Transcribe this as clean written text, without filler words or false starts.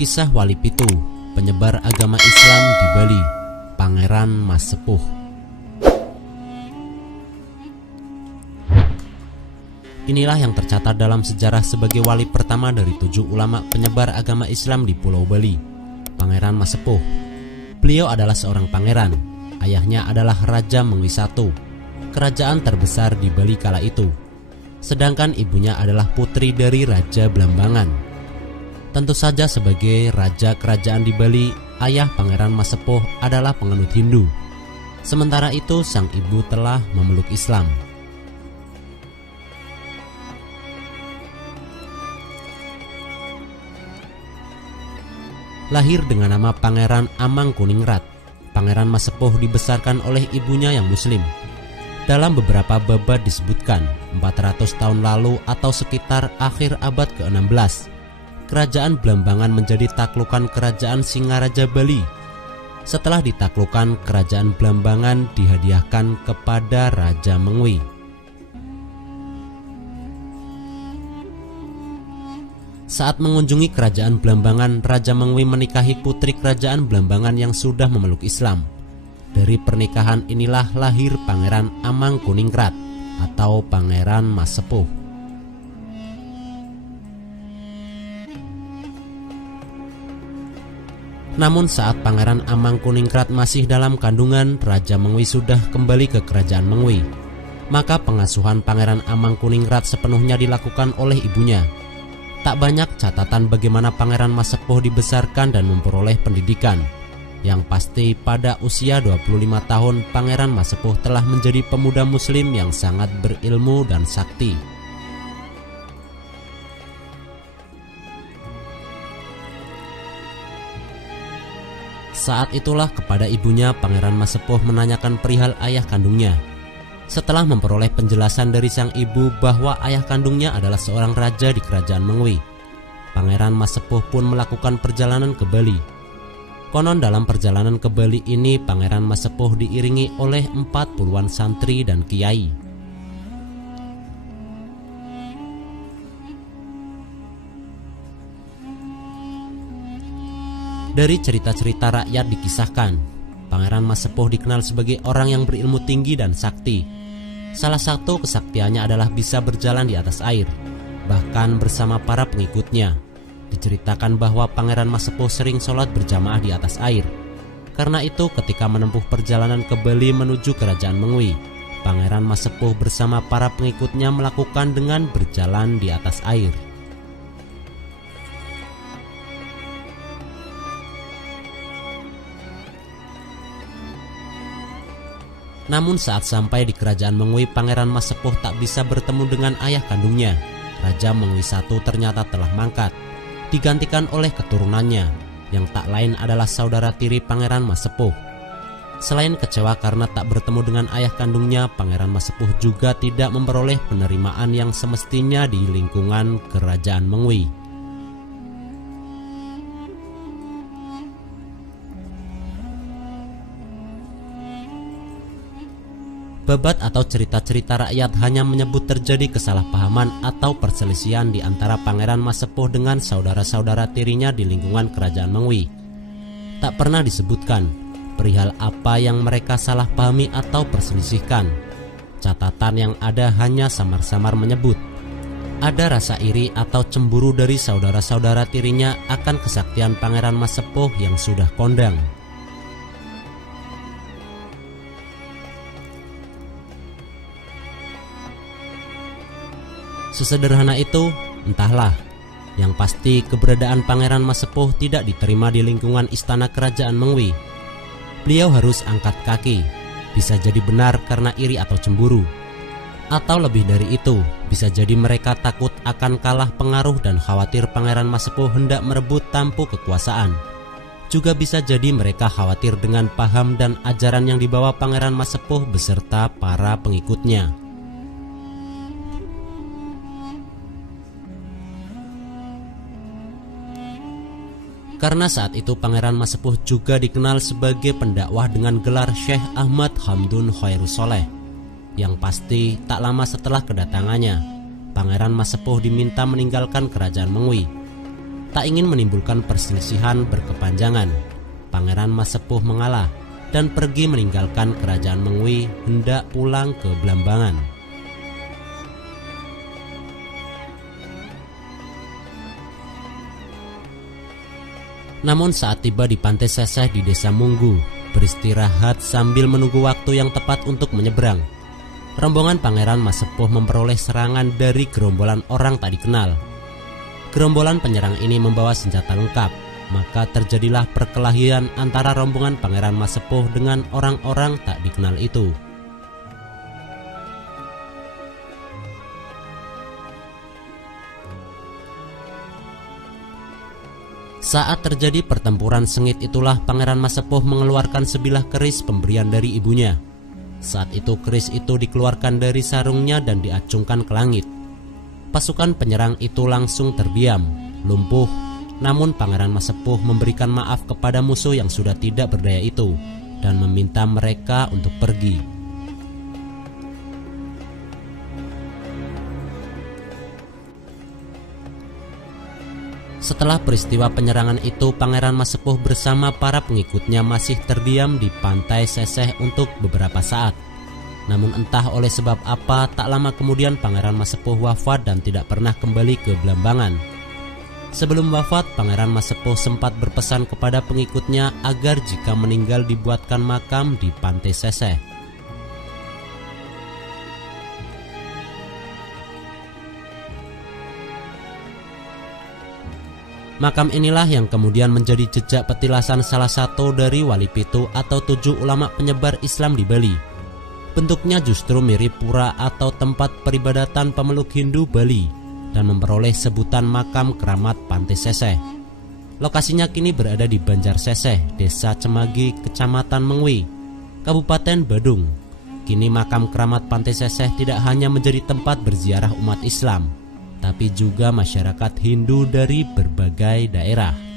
Kisah Wali Pitu, penyebar agama Islam di Bali, Pangeran Mas Sepuh. Inilah yang tercatat dalam sejarah sebagai wali pertama dari 7 ulama penyebar agama Islam di Pulau Bali, Pangeran Mas Sepuh. Beliau adalah seorang pangeran. Ayahnya adalah Raja Mengwi I, kerajaan terbesar di Bali kala itu. Sedangkan ibunya adalah putri dari Raja Blambangan. Tentu saja sebagai raja kerajaan di Bali, ayah Pangeran Mas Sepuh adalah penganut Hindu. Sementara itu sang ibu telah memeluk Islam. Lahir dengan nama Pangeran Amangkuningrat, Pangeran Mas Sepuh dibesarkan oleh ibunya yang muslim. Dalam beberapa babad disebutkan 400 tahun lalu atau sekitar akhir abad ke-16, kerajaan Blambangan menjadi taklukan kerajaan Singaraja Bali. Setelah ditaklukkan, kerajaan Blambangan dihadiahkan kepada Raja Mengwi. Saat mengunjungi kerajaan Blambangan, Raja Mengwi menikahi putri kerajaan Blambangan yang sudah memeluk Islam. Dari pernikahan inilah lahir Pangeran Amangkuningrat atau Pangeran Mas Sepuh. Namun saat Pangeran Amangkuningrat masih dalam kandungan, Raja Mengwi sudah kembali ke kerajaan Mengwi. Maka pengasuhan Pangeran Amangkuningrat sepenuhnya dilakukan oleh ibunya. Tak banyak catatan bagaimana Pangeran Mas Sepuh dibesarkan dan memperoleh pendidikan. Yang pasti pada usia 25 tahun Pangeran Mas Sepuh telah menjadi pemuda muslim yang sangat berilmu dan sakti. Saat itulah kepada ibunya Pangeran Mas Sepuh menanyakan perihal ayah kandungnya. Setelah memperoleh penjelasan dari sang ibu bahwa ayah kandungnya adalah seorang raja di kerajaan Mengwi, Pangeran Mas Sepuh pun melakukan perjalanan ke Bali. Konon dalam perjalanan ke Bali ini Pangeran Mas Sepuh diiringi oleh 40-an santri dan kiai. Dari cerita-cerita rakyat dikisahkan, Pangeran Mas Sepuh dikenal sebagai orang yang berilmu tinggi dan sakti. Salah satu kesaktiannya adalah bisa berjalan di atas air, bahkan bersama para pengikutnya. Diceritakan bahwa Pangeran Mas Sepuh sering sholat berjamaah di atas air. Karena itu ketika menempuh perjalanan ke Bali menuju kerajaan Mengwi, Pangeran Mas Sepuh bersama para pengikutnya melakukan dengan berjalan di atas air. Namun saat sampai di kerajaan Mengwi, Pangeran Mas Sepuh tak bisa bertemu dengan ayah kandungnya. Raja Mengwi I ternyata telah mangkat, digantikan oleh keturunannya, yang tak lain adalah saudara tiri Pangeran Mas Sepuh. Selain kecewa karena tak bertemu dengan ayah kandungnya, Pangeran Mas Sepuh juga tidak memperoleh penerimaan yang semestinya di lingkungan kerajaan Mengwi. Babat atau cerita-cerita rakyat hanya menyebut terjadi kesalahpahaman atau perselisihan di antara Pangeran Mas Sepuh dengan saudara-saudara tirinya di lingkungan kerajaan Mengwi. Tak pernah disebutkan perihal apa yang mereka salah pahami atau perselisihkan. Catatan yang ada hanya samar-samar menyebut ada rasa iri atau cemburu dari saudara-saudara tirinya akan kesaktian Pangeran Mas Sepuh yang sudah kondang. Sesederhana itu, entahlah. Yang pasti keberadaan Pangeran Mas Sepuh tidak diterima di lingkungan istana kerajaan Mengwi. Beliau harus angkat kaki. Bisa jadi benar karena iri atau cemburu. Atau lebih dari itu, bisa jadi mereka takut akan kalah pengaruh dan khawatir Pangeran Mas Sepuh hendak merebut tampuk kekuasaan. Juga bisa jadi mereka khawatir dengan paham dan ajaran yang dibawa Pangeran Mas Sepuh beserta para pengikutnya. Karena saat itu Pangeran Mas Sepuh juga dikenal sebagai pendakwah dengan gelar Syekh Ahmad Hamdun Khairusoleh. Yang pasti tak lama setelah kedatangannya, Pangeran Mas Sepuh diminta meninggalkan kerajaan Mengwi. Tak ingin menimbulkan perselisihan berkepanjangan, Pangeran Masepuh mengalah dan pergi meninggalkan kerajaan Mengwi hendak pulang ke Blambangan. Namun saat tiba di Pantai Seseh di Desa Munggu, beristirahat sambil menunggu waktu yang tepat untuk menyeberang, rombongan Pangeran Masepuh memperoleh serangan dari gerombolan orang tak dikenal. Gerombolan penyerang ini membawa senjata lengkap, maka terjadilah perkelahian antara rombongan Pangeran Masepuh dengan orang-orang tak dikenal itu. Saat terjadi pertempuran sengit itulah Pangeran Masepuh mengeluarkan sebilah keris pemberian dari ibunya. Saat itu keris itu dikeluarkan dari sarungnya dan diacungkan ke langit. Pasukan penyerang itu langsung terdiam, lumpuh. Namun Pangeran Masepuh memberikan maaf kepada musuh yang sudah tidak berdaya itu dan meminta mereka untuk pergi. Setelah peristiwa penyerangan itu, Pangeran Masepuh bersama para pengikutnya masih terdiam di Pantai Seseh untuk beberapa saat. Namun entah oleh sebab apa, tak lama kemudian Pangeran Masepuh wafat dan tidak pernah kembali ke Blambangan. Sebelum wafat, Pangeran Masepuh sempat berpesan kepada pengikutnya agar jika meninggal dibuatkan makam di Pantai Seseh. Makam inilah yang kemudian menjadi jejak petilasan salah satu dari Wali Pitu atau 7 ulama penyebar Islam di Bali. Bentuknya justru mirip pura atau tempat peribadatan pemeluk Hindu Bali dan memperoleh sebutan makam keramat Pantai Seseh. Lokasinya kini berada di Banjar Seseh, Desa Cemagi, Kecamatan Mengwi, Kabupaten Badung. Kini makam keramat Pantai Seseh tidak hanya menjadi tempat berziarah umat Islam, tapi juga masyarakat Hindu dari berbagai daerah.